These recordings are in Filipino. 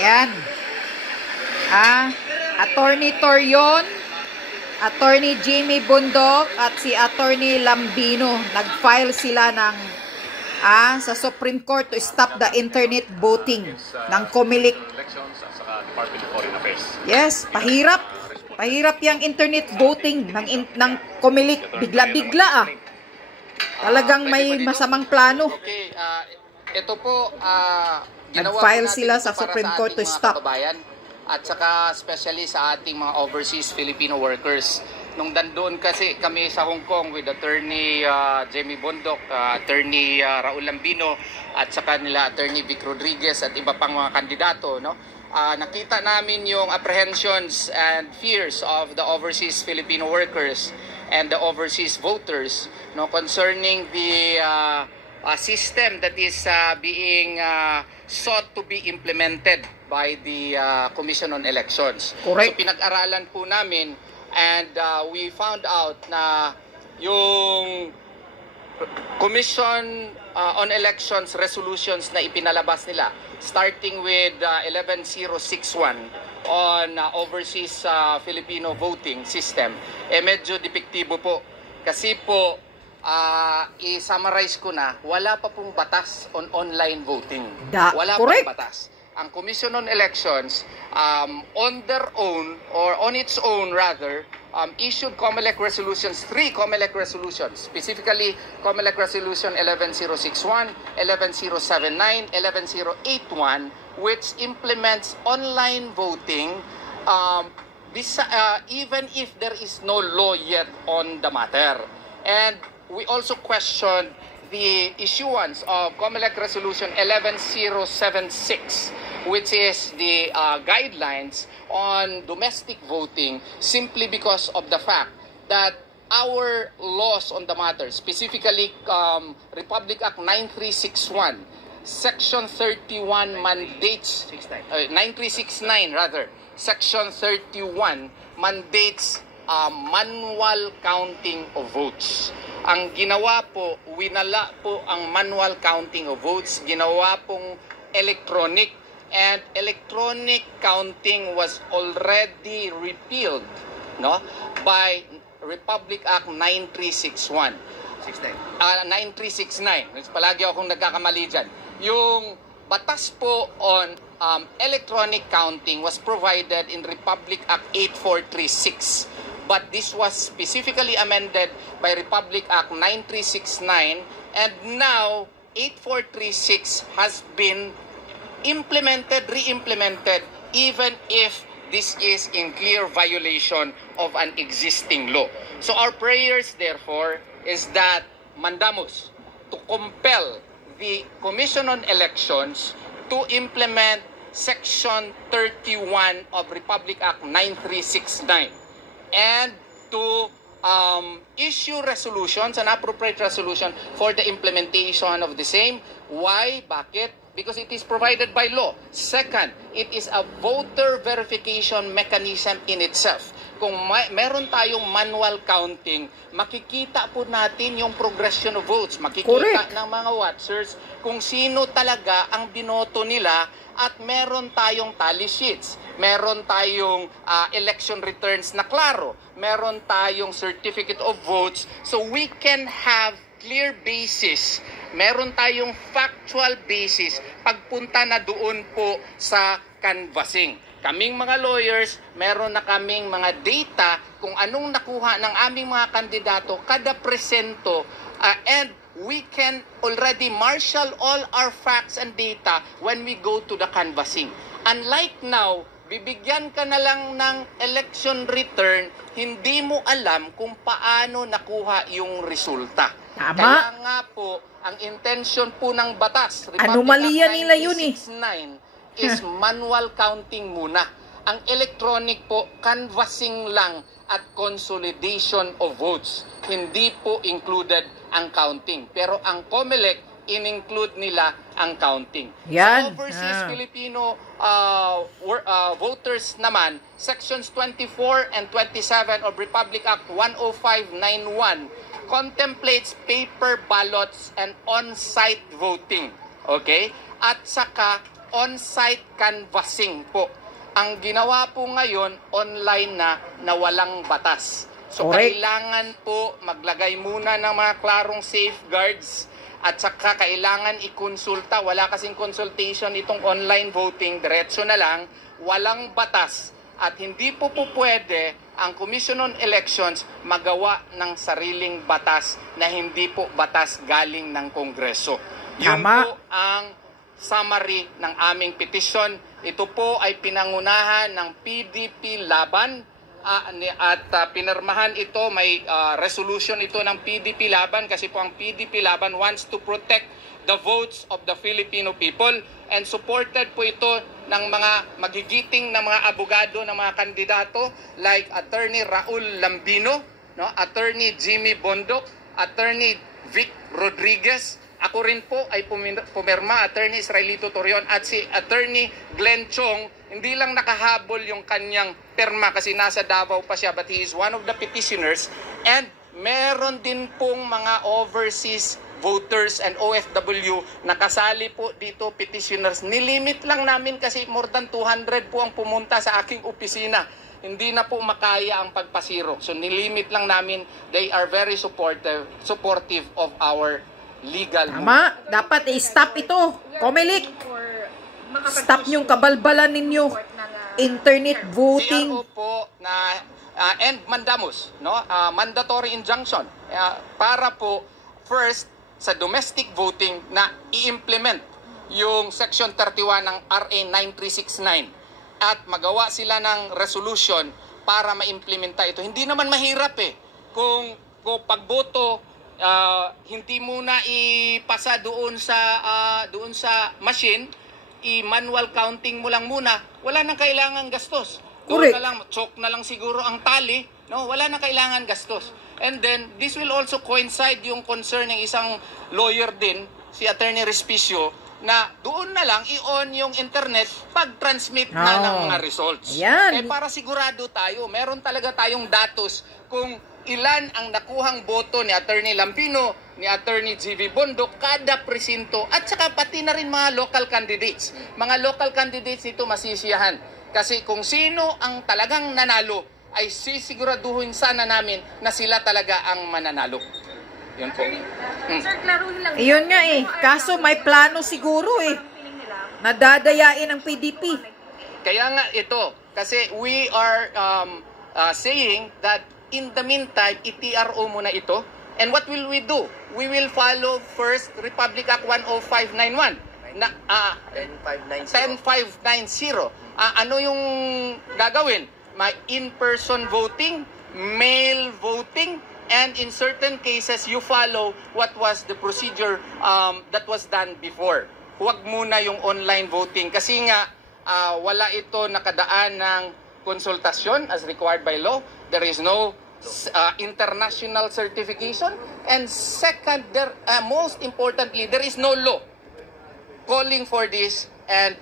Ayan. Attorney Torion, Attorney Jimmy Bundok, at si Attorney Lambino. Nag-file sila ng sa Supreme Court to stop the internet voting ng COMELEC. Yes, pahirap. Pahirap yung internet voting ng COMELEC. Bigla-bigla Talagang may masamang plano. Okay, ito po, nag-file sila sa Supreme Court to stop. At saka especially sa ating mga overseas Filipino workers. Nung dandoon kasi kami sa Hong Kong with Attorney Jamie Bundok, Attorney Raul Lambino, at saka nila Attorney Vic Rodriguez at iba pang mga kandidato, no? Nakita namin yung apprehensions and fears of the overseas Filipino workers and the overseas voters, no, concerning the system that is being sought to be implemented by the Commission on Elections. Correct. So pinag-aralan po namin and we found out na yung Commission on Elections resolutions na ipinalabas nila starting with 11061 on overseas Filipino voting system, medyo depektibo po. Kasi po, i-summarize ko na, wala pa pong batas on online voting. Wala correct. pong batas. Ang Commission on Elections, on their own, or on its own rather, issued COMELEC resolutions, 3 COMELEC resolutions, specifically COMELEC Resolution 11061, 11079, 11081, which implements online voting even if there is no law yet on the matter. And we also questioned the issuance of COMELEC Resolution 11076, which is the guidelines on domestic voting, simply because of the fact that our laws on the matter, specifically Republic Act 9361, Section 31 mandates, 9369 rather, Section 31 mandates manual counting of votes. Ang ginawa po, winala po ang manual counting of votes, ginawa pong electronic, and electronic counting was already repealed, no, by Republic Act 9361. 9369. Palagi akong nagkakamali dyan. Yung batas po on electronic counting was provided in Republic Act 8436. But this was specifically amended by Republic Act 9369, and now 8436 has been implemented, re-implemented, even if this is in clear violation of an existing law. So our prayers, therefore, is that mandamus to compel the Commission on Elections to implement Section 31 of Republic Act 9369 and to issue resolutions, an appropriate resolution for the implementation of the same. Why? Bakit? Because it is provided by law. Second, it is a voter verification mechanism in itself. Kung meron tayong manual counting, makikita po natin yung progression of votes. Makikita Correct. ng mga watchers kung sino talaga ang binoto nila, at meron tayong tally sheets. Meron tayong election returns na klaro. Meron tayong certificate of votes. So we can have clear basis. Meron tayong factual basis pagpunta na doon po sa canvassing. Kaming mga lawyers, meron na kaming mga data kung anong nakuha ng aming mga kandidato kada presento, and we can already marshal all our facts and data when we go to the canvassing. Unlike now, bibigyan ka na lang ng election return, hindi mo alam kung paano nakuha yung resulta. Tama. Kaya nga po, ang intention po ng batas, Anomalya nila yun eh. 9669, is manual counting muna. Ang electronic po, canvassing lang at consolidation of votes. Hindi po included ang counting. Pero ang COMELEC, in-include nila ang counting. Yan. Sa overseas Filipino voters naman, Sections 24 and 27 of Republic Act 10591 contemplates paper ballots and on-site voting. Okay? At saka on-site canvassing po. Ang ginawa po ngayon, online na walang batas. So, Correct. kailangan po maglagay muna ng mga klarong safeguards at saka kailangan ikonsulta. Wala kasing consultation itong online voting, diretso na lang, walang batas. At hindi po pwede ang Commission on Elections magawa ng sariling batas na hindi po batas galing ng Kongreso. Yun Tama. po ang summary ng aming petition. Ito po ay pinangunahan ng PDP Laban at pinirmahan ito, may resolution ito ng PDP Laban kasi po ang PDP Laban wants to protect the votes of the Filipino people and supported po ito ng mga magigiting na mga abogado ng mga kandidato like Attorney Raul Lambino, no? Attorney Jimmy Bondok, Attorney Vic Rodriguez. Ako rin po ay pumirma, Attorney Israelito Torion at si Attorney Glenn Chong. Hindi lang nakahabol yung kanyang perma kasi nasa Davao pa siya, but he is one of the petitioners. And meron din pong mga overseas voters and OFW na kasali po dito, petitioners. Nilimit lang namin kasi more than 200 po ang pumunta sa aking opisina. Hindi na po makaya ang pagpasiro. So nilimit lang namin. They are very supportive of our legal move. Tama. Dapat i-stop ito. Comelec. Stop yung kabalbalan ninyo. Internet voting. CRO po na and mandamus, no? Mandatory injunction para po first sa domestic voting na i-implement yung Section 31 ng RA 9369 at magawa sila ng resolution para ma-implementa ito. Hindi naman mahirap kung pagboto hindi muna ipasa doon sa machine, i-manual counting mo lang muna, wala nang kailangan gastos. Doon Correct. na lang, choke na lang siguro ang tali, no? Wala nang kailangan gastos. And then, this will also coincide yung concern ng isang lawyer din, si Attorney Respicio, na doon na lang i-on yung internet pag-transmit na ng mga results. Ayan. Para sigurado tayo, meron talaga tayong datos kung ilan ang nakuhang boto ni Attorney Lampino, ni Attorney G.V. Bondok, kada presinto, at saka pati na rin mga local candidates. Mga local candidates nito masisiyahan. Kasi kung sino ang talagang nanalo, ay sisiguraduhin sana namin na sila talaga ang mananalo. Yun po. Sir, klaruhin lang. Ayun nga Kaso may plano siguro Nadadayain ang PDP. Kaya nga ito, kasi we are saying that in the meantime, i-TRO muna ito. And what will we do? We will follow first Republic Act 10591 na 10590. Ano yung gagawin? May in-person voting, mail voting, and in certain cases, you follow what was the procedure that was done before. Huwag muna yung online voting kasi nga wala ito nakadaan ng konsultasyon as required by law. There is no international certification. And second, most importantly, there is no law calling for this and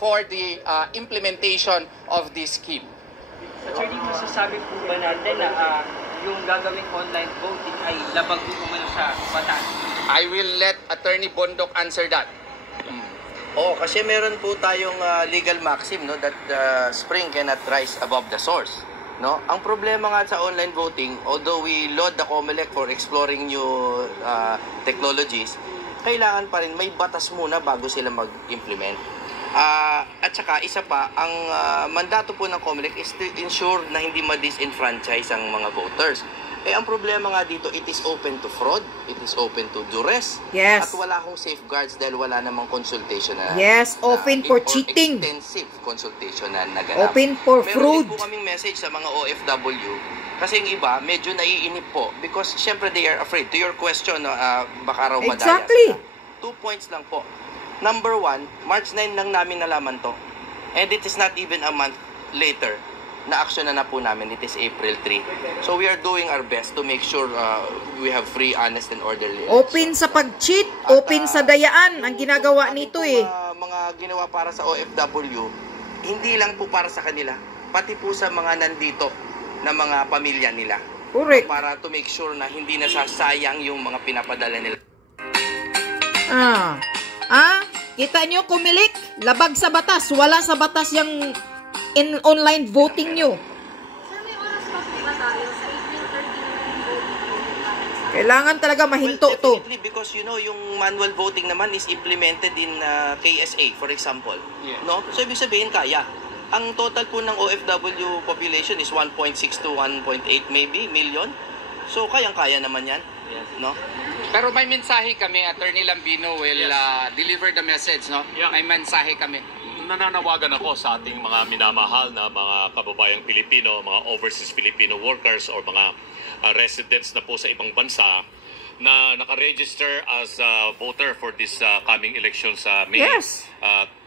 for the implementation of this scheme. Attorney, masasabi po ba natin na yung gagawing online voting ay labag po naman sa batas? I will let Attorney Bondok answer that. Kasi meron po tayong legal maxim, no, that spring cannot rise above the source, no. Ang problema nga sa online voting, although we laud the COMELEC for exploring new technologies, kailangan pa rin may batas muna bago sila mag-implement. At saka isa pa, ang mandato po ng COMELEC is to ensure na hindi ma-disenfranchise ang mga voters. Ang problema nga dito, it is open to fraud, it is open to duress, Yes. at wala akong safeguards dahil wala namang consultation na Yes, open for or cheating. extensive consultation na naganap. Open for Meron fraud. din po kaming message sa mga OFW kasi yung iba medyo naiinip po because syempre they are afraid. To your question, baka raw madaya Exactly. sila. 2 points lang po. Number 1, March 9 lang namin nalaman to. And it is not even a month later na action na po namin. It is April 3. So we are doing our best to make sure we have free, honest, and orderly elections. Open sa pag-cheat, open sa dayaan ang ginagawa nito Mga ginawa para sa OFW, hindi lang po para sa kanila, pati po sa mga nandito na mga pamilya nila. Correct. Para to make sure na hindi nasasayang yung mga pinapadala nila. Kita nyo, Kumilik, labag sa batas. Wala sa batas yung online voting nyo. Kailangan talaga mahinto to. Definitely, because yung manual voting naman is implemented in KSA, for example. Yeah. No? So, ibig sabihin, kaya. Ang total po ng OFW population is 1.6 to 1.8 maybe million. So, kayang-kaya naman yan. Yes. No? Pero may mensahe kami, Attorney Lambino will deliver the message, no? Yeah. May mensahe kami. Nananawagan ako sa ating mga minamahal na mga kababayang Pilipino, mga overseas Filipino workers or mga residents na po sa ibang bansa na nakaregister as a voter for this coming election sa May 12,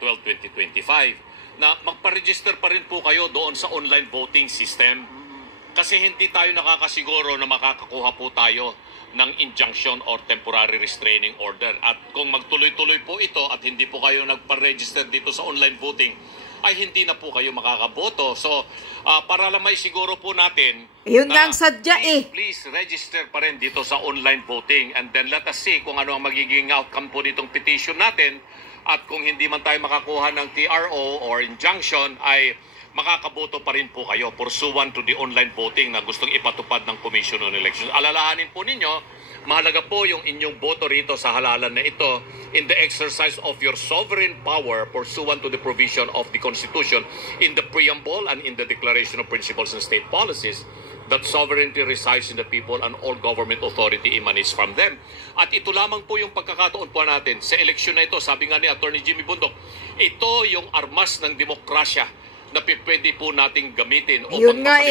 2025 na magpa-register pa rin po kayo doon sa online voting system kasi hindi tayo nakakasiguro na makakakuha po tayo ng injunction or temporary restraining order. At kung magtuloy-tuloy po ito at hindi po kayo nagpa-register dito sa online voting, ay hindi na po kayo makakaboto. So, para lang may siguro po natin, Yun nga ang sadya please register pa rin dito sa online voting and then let us see kung ano ang magiging outcome po nitong petition natin at kung hindi man tayo makakuha ng TRO or injunction ay makakaboto pa rin po kayo pursuant to the online voting na gustong ipatupad ng Commission on Elections. Alalahanin po ninyo, mahalaga po yung inyong boto rito sa halalan na ito in the exercise of your sovereign power pursuant to the provision of the Constitution in the preamble and in the Declaration of Principles and State Policies that sovereignty resides in the people and all government authority emanates from them. At ito lamang po yung pagkakataon po natin sa eleksyon na ito. Sabi nga ni Attorney Jimmy Bundok, ito yung armas ng demokrasya na pwede po nating gamitin. Yun nga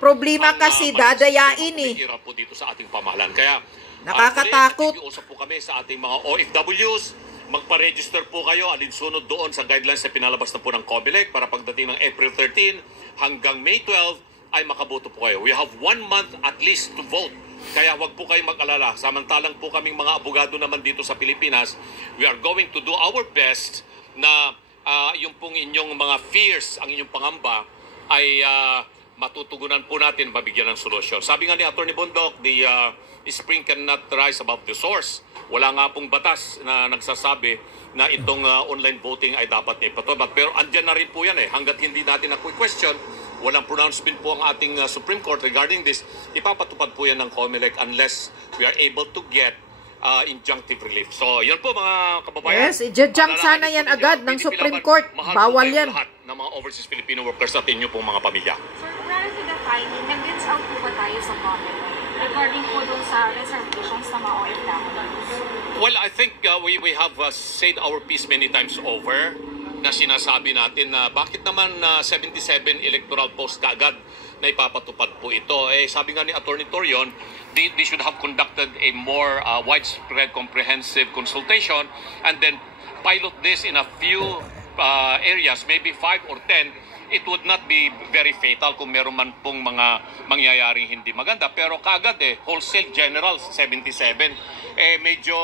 problema kasi dadayain po dito sa ating pamahalaan. Kaya nakakatakot. Nakikiusap po kami sa ating mga OFWs, magpa-register po kayo alinsunod doon sa guidelines na pinalabas na po ng COMELEC para pagdating ng April 13 hanggang May 12 ay makaboto po kayo. We have 1 month at least to vote. Kaya wag po kayong mag-alala. Samantalang po kaming mga abogado naman dito sa Pilipinas, we are going to do our best na yung pong inyong mga fears, ang inyong pangamba ay matutugunan po natin, mabigyan ng solusyon. Sabi nga ni Attorney Bundok, the spring cannot rise above the source. Wala nga pong batas na nagsasabi na itong online voting ay dapat ipatupad. Pero andyan na rin po yan hanggat hindi natin na-question, walang pronouncement po ang ating Supreme Court regarding this, ipapatupad po yan ng COMELEC unless we are able to get injunctive relief. So, yan po mga kababayan. Yes, i-judge sana yan agad ng Supreme Court. Bawal yan. Lahat ng mga overseas Filipino workers at inyo pong mga pamilya. Sir, prior to the filing, nag-reach out po ba tayo sa COMELEC regarding po dun sa reservations ng mga OFWs? Well, I think we have said our piece many times over na sinasabi natin na bakit naman 77 electoral posts kaagad na ipapatupad po ito. Sabi nga ni Attorney Torion, they should have conducted a more widespread comprehensive consultation and then pilot this in a few areas, maybe 5 or 10. It would not be very fatal kung meron man pong mga mangyayaring hindi maganda. Pero kaagad wholesale general 77, medyo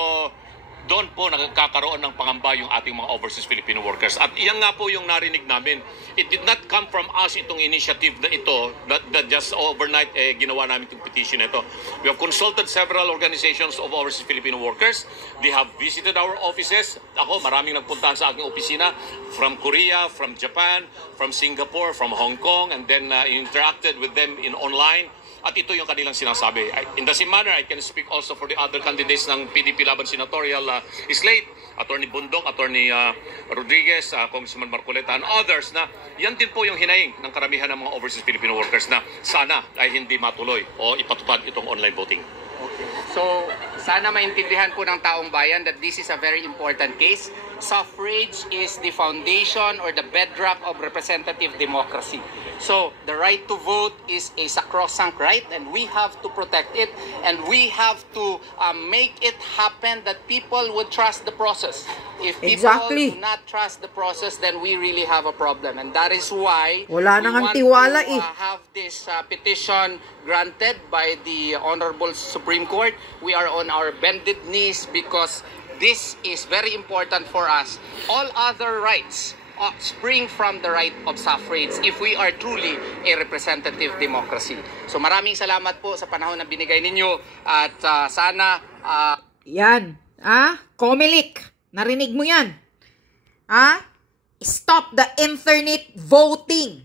doon po nakakaroon ng pangamba yung ating mga overseas Filipino workers. At iyan nga po yung narinig namin. It did not come from us itong initiative na ito that just overnight ginawa namin itong petition na ito. We have consulted several organizations of overseas Filipino workers. They have visited our offices. Ako, maraming nagpuntahan sa aking opisina from Korea, from Japan, from Singapore, from Hong Kong, and then interacted with them in online. At ito yung kanilang sinasabi. In the same manner, I can speak also for the other candidates ng PDP Laban Senatorial slate, Attorney Bundok, Attorney Rodriguez, Congressman Marcoleta, and others na yan din po yung hinaing ng karamihan ng mga overseas Filipino workers na sana ay hindi matuloy o ipatupad itong online voting. Okay. So, sana maintindihan po ng taong bayan that this is a very important case. Suffrage is the foundation or the bedrock of representative democracy. So, the right to vote is a sacrosanct right and we have to protect it and we have to make it happen that people would trust the process. If people do not trust the process, then we really have a problem. And that is why wala we want to have this petition granted by the Honorable Supreme Court. We are on our bended knees because this is very important for us. All other rights spring from the right of suffrage if we are truly a representative democracy. So maraming salamat po sa panahon na binigay ninyo at sana... Yan. COMELEC. Narinig mo yan. Stop the internet voting.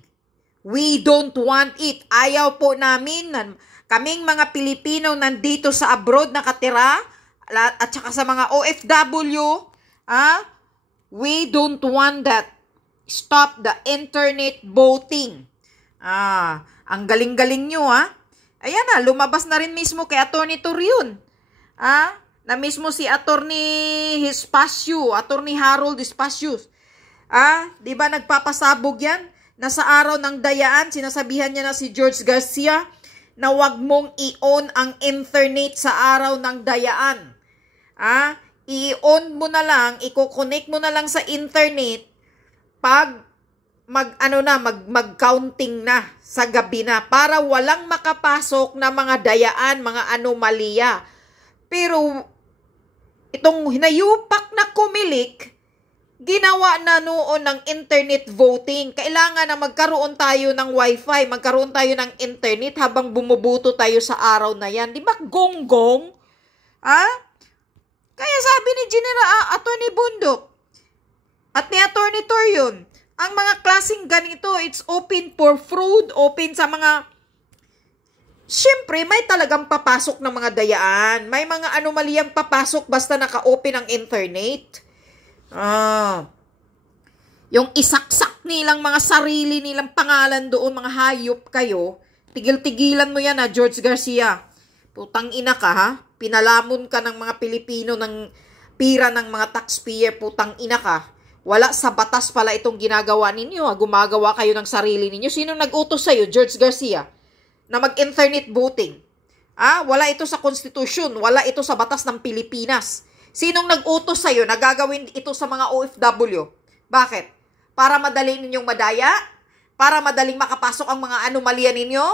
We don't want it. Ayaw po namin, kaming mga Pilipino nandito sa abroad nakatira, at saka sa mga OFW, we don't want that. Stop the internet voting. Ang galing-galing nyo, Ayan na, lumabas na rin mismo kay Atty. Torion. Na mismo si Atty. Espacio, Atty. Harold Espacio. Di ba nagpapasabog yan? Na sa araw ng dayaan, sinasabihan niya na si George Garcia na wag mong i-on ang internet sa araw ng dayaan. I-on mo na lang, i-connect mo na lang sa internet pag mag-counting na sa gabi na para walang makapasok na mga dayaan, mga anomalya. Pero itong hinayupak na kumilik, ginawa na noon ng internet voting. Kailangan na magkaroon tayo ng wifi, magkaroon tayo ng internet habang bumubuto tayo sa araw na yan. Di ba gonggong? Kaya sabi ni Atty. Bundok at ni Atty. Torion, ang mga klaseng ganito, it's open for fraud, open sa mga... Siyempre, may talagang papasok ng mga dayaan. May mga anomaliyang papasok basta naka-open ang internet. Yung isaksak nilang mga sarili nilang pangalan doon, mga hayop kayo, tigil-tigilan mo yan George Garcia. Putang ina ka Pinalamon ka ng mga Pilipino ng pira ng mga taxpayer, putang ina ka. Wala sa batas pala itong ginagawa ninyo. Gumagawa kayo ng sarili ninyo. Sino nag-utos sa'yo? George Garcia. Na mag-internet voting. Wala ito sa konstitusyon. Wala ito sa batas ng Pilipinas. Sinong nag-utos sa'yo na gagawin ito sa mga OFW? Bakit? Para madali ninyong madaya? Para madaling makapasok ang mga anomalya ninyo?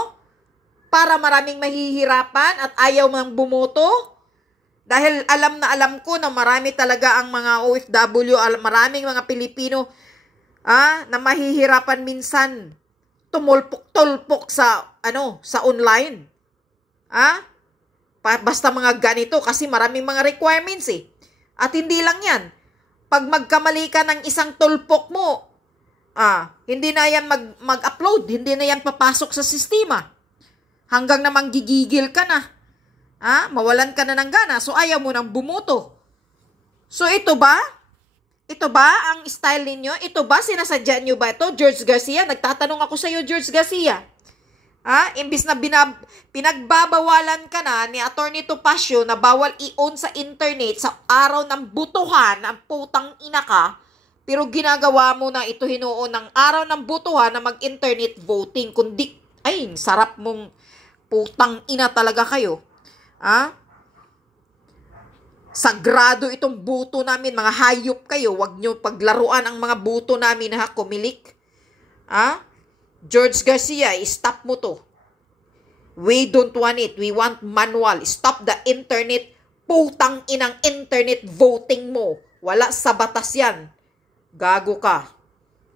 Para maraming mahihirapan at ayaw mang bumoto? Dahil alam na alam ko na marami talaga ang mga OFW, maraming mga Pilipino na mahihirapan minsan tumulpok-tulpok sa online. Basta mga ganito kasi maraming mga requirements At hindi lang yan. Pag magkamali ka ng isang tulpok mo, hindi na yan mag-upload, hindi na yan papasok sa sistema. Hanggang namang gigigil ka na. Mawalan ka na ng gana, so ayaw mo nang bumuto. So ito ba? Ito ba ang style ninyo? Ito ba, sinasadya nyo ba ito? George Garcia, nagtatanong ako sa iyo, George Garcia. Imbis na pinagbabawalan ka na ni Atty. Topacio na bawal i-on sa internet sa araw ng butuhan, ang putang ina ka, pero ginagawa mo na ito hinuon ng araw ng butuhan na mag-internet voting. Kundi, sarap mong putang ina talaga kayo. Sagrado itong buto namin, mga hayop kayo. Huwag nyo paglaruan ang mga buto namin kumilik. George Garcia, stop mo to. We don't want it. We want manual. Stop the internet. Putang inang internet voting mo. Wala sa batas yan. Gago ka.